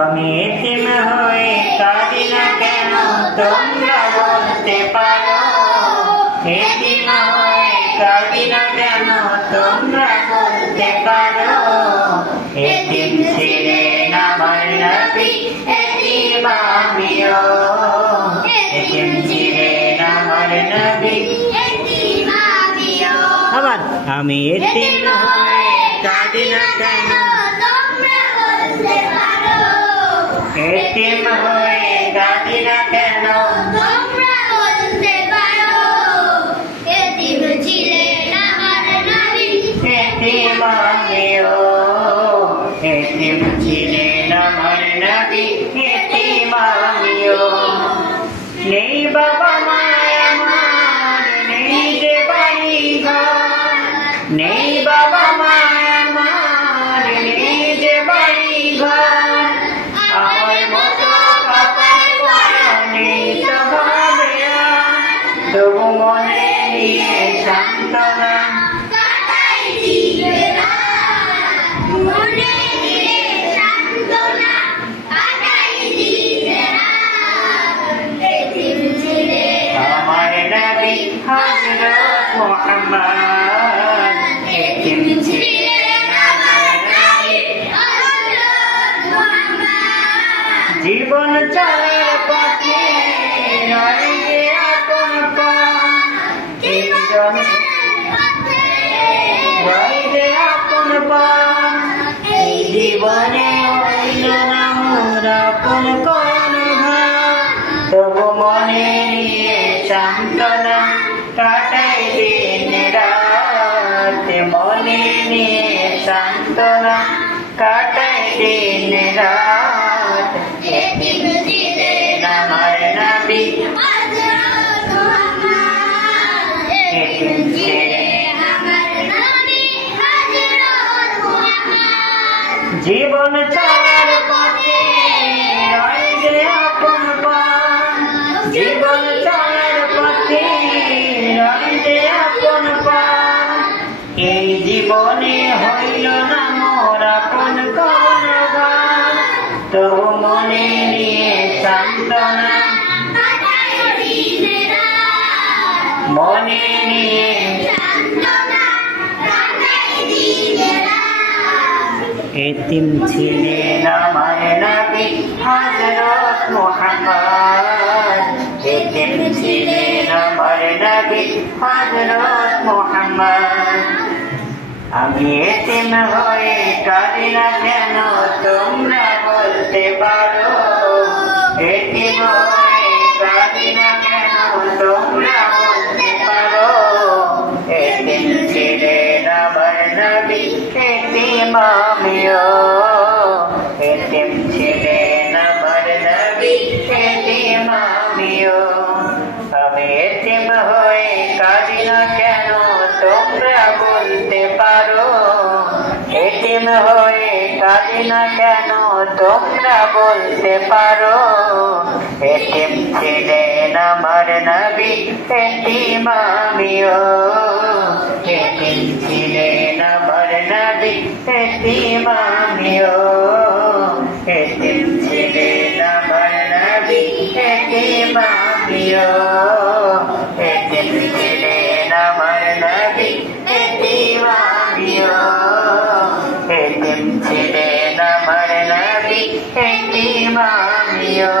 আমি এতিম হয়ে কাঁদি না কেন তোমরা বলতে পারো, এতিম হয়ে কাঁদি না কেন তোমরা বলতে পারো। এতিম ছিলেন আমার নবী, এতিম আমিও, এতিম ছিলেন আমার নবী, এতিম আমিও। আবার আমি এতিম হয়ে কাঁদি না কেন তোমরা বলতে পারো, এতিম হয়ে কাঁদি না কেন তোমরা বলতে পারো। এতিম ছিলেন আমার নবী, এতিম আমিও, এতিম ছিলেন আমার নবী, এতিম আমিও। নেই বাবা মায় আমার, নেই যে বাড়ি ঘর, নেই বাবা মায় আমার, নেই যে বাড়ি ঘর। আমার মতো কাপড় পরা নেই তো ভাবে, তবু মনে নিয়ে সান্ত্বনা কাটাই দিবে না, মনে নিয়ে সান্ত্বনা কাটাই দিবে না। এতিম ছিলেন আমার নবী হযরত মুহাম্মদ, এতিম ছিলেন আমার নবী হযরত মুহাম্মদ। জীবন চলার পথে নয় যে আপন পথ, নয় যে আপন পথ। এই জীবনে হইল না মোর আপন কোন ঘর, তবু মনে নিয়ে সান্ত্বনা কাটাই দিন রাত, মনে নিয়ে সান্ত্বনা কাটাই দিন রাত। এতিম ছিলেন আমার নবী হযরত মুহাম্মদ, এতিম ছিলেন আমার নবী হযরত মুহাম্মদ। জীবন চলার পথে নয় যে আপন পথ, জীবন চলার পথে নয় যে আপন পথ। এই জীবনে হইল না মোর আপন কোন ঘর, তবু মনে নিয়ে সান্ত্বনা কাটাই দিন রাত, মনে নিয়ে সান্ত্বনা কাটাই দিন রাত। এতিম ছিলেন আমার নবী হযরত মুহাম্মদ, এতিম ছিলেন আমার নবী হযরত মুহাম্মদ। আমি এতিম হয়ে কাঁদি না কেন তোমরা বলতে পারো, এতিম হয়ে কাঁদি না কেন তোমরা বলতে পারো। এতিম ছিলেন আমার নবী, এতিম আমিও, এতিম ছিলেন আমার নবী, এতিম আমিও। আমি এতিম হয়ে কাঁদি না কেন তোমরা বলতে পারো, এতিম হয়ে কাঁদি না কেন তোমরা বলতে পারো। এতিম ছিলেন আমার নবী, এতিম আমিও, এতিম ছিলেন আমার নবী, এতিম আমিও, এতিম ছিলেন আমার নবী, এতিম আমিও, এতিম ছিলেন আমার নবী, এতিম আমিও, এতিম ছিলেন আমার নবী, এতিম আমিও।